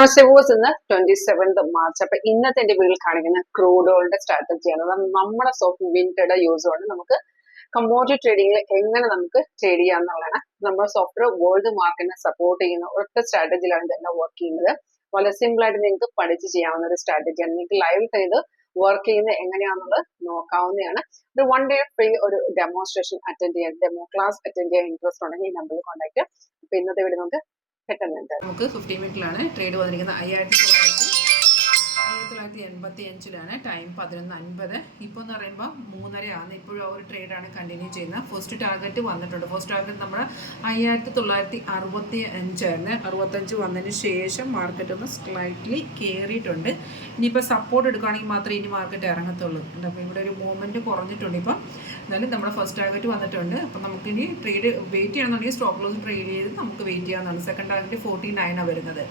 നമസ്തേ boss. ഇന്ന് 27th March. അപ്പൊ ഇന്നത്തെ എന്റെ വീട്ടിൽ കാണിക്കുന്ന ക്രൂഡ് ഓയിലിന്റെ സ്ട്രാറ്റജിയാണ്. നമ്മുടെ സോഫ്റ്റ് വിൻറ്റഡ് യൂസ് കൊണ്ട് നമുക്ക് കമ്മോഡിറ്റി ട്രേഡിംഗിൽ എങ്ങനെ നമുക്ക് ട്രേഡ് ചെയ്യാന്നുള്ളതാണ്. നമ്മുടെ സോഫ്റ്റ്വെയർ വേൾഡ് മാർക്കറ്റിനെ സപ്പോർട്ട് ചെയ്യുന്ന ഒറ്റ സ്ട്രാറ്റജിയിലാണ് ഇതെല്ലാം വർക്ക് ചെയ്യുന്നത്. വളരെ സിമ്പിൾ ആയിട്ട് നിങ്ങൾക്ക് പഠിച്ച് ചെയ്യാവുന്ന ഒരു സ്ട്രാറ്റജിയാണ്. നിങ്ങൾക്ക് ലൈവ് ചെയ്ത് വർക്ക് ചെയ്യുന്നത് എങ്ങനെയാണെന്നുള്ളത് നോക്കാവുന്നതാണ്. ഒരു 1 day ഫ്രീ ഒരു ഡെമോൺസ്ട്രേഷൻ അറ്റൻഡ് ചെയ്യാൻ, ഡെമോ ക്ലാസ് അറ്റൻഡ് ചെയ്യാൻ ഇൻട്രസ്റ്റ് ഉണ്ടെങ്കിൽ ഈ നമ്പറിൽ കോൺടാക്ട് ചെയ്യാം. അപ്പൊ ഇന്നത്തെ വീഡിയോ നമുക്ക് നമുക്ക് 15 മിനിറ്റിലാണ് ട്രേഡ് വന്നിരിക്കുന്നത്. 1985 ടൈം 11:50. ഇപ്പോൾ എന്ന് പറയുമ്പോൾ 3:30 ആണ്. ഇപ്പോഴും ഒരു ട്രേഡാണ് കണ്ടിന്യൂ ചെയ്യുന്നത്. ഫസ്റ്റ് ടാർഗറ്റ് വന്നിട്ടുണ്ട്. ഫസ്റ്റ് ടാർഗറ്റ് നമ്മുടെ 5965 ആയിരുന്നു. 65 വന്നതിന് ശേഷം മാർക്കറ്റ് ഒന്ന് സ്ലൈറ്റ്ലി കയറിയിട്ടുണ്ട്. ഇനിയിപ്പോൾ സപ്പോർട്ട് എടുക്കുകയാണെങ്കിൽ മാത്രമേ ഇനി മാർക്കറ്റ് ഇറങ്ങത്തുള്ളൂ. അപ്പോൾ ഇവിടെ ഒരു മൂവ്മെൻറ്റ് കുറഞ്ഞിട്ടുണ്ട്. ഇപ്പം എന്നാലും നമ്മുടെ ഫസ്റ്റ് ടാർഗറ്റ് വന്നിട്ടുണ്ട്. അപ്പം നമുക്കിനി ട്രേഡ് വെയിറ്റ് ചെയ്യണമെന്നുണ്ടെങ്കിൽ സ്റ്റോപ്പ് ലോസ് ട്രേഡ് ചെയ്ത് നമുക്ക് വെയിറ്റ് ചെയ്യാവുന്നതാണ്. സെക്കൻഡ് ടാർഗറ്റ് 49 വരുന്നത്.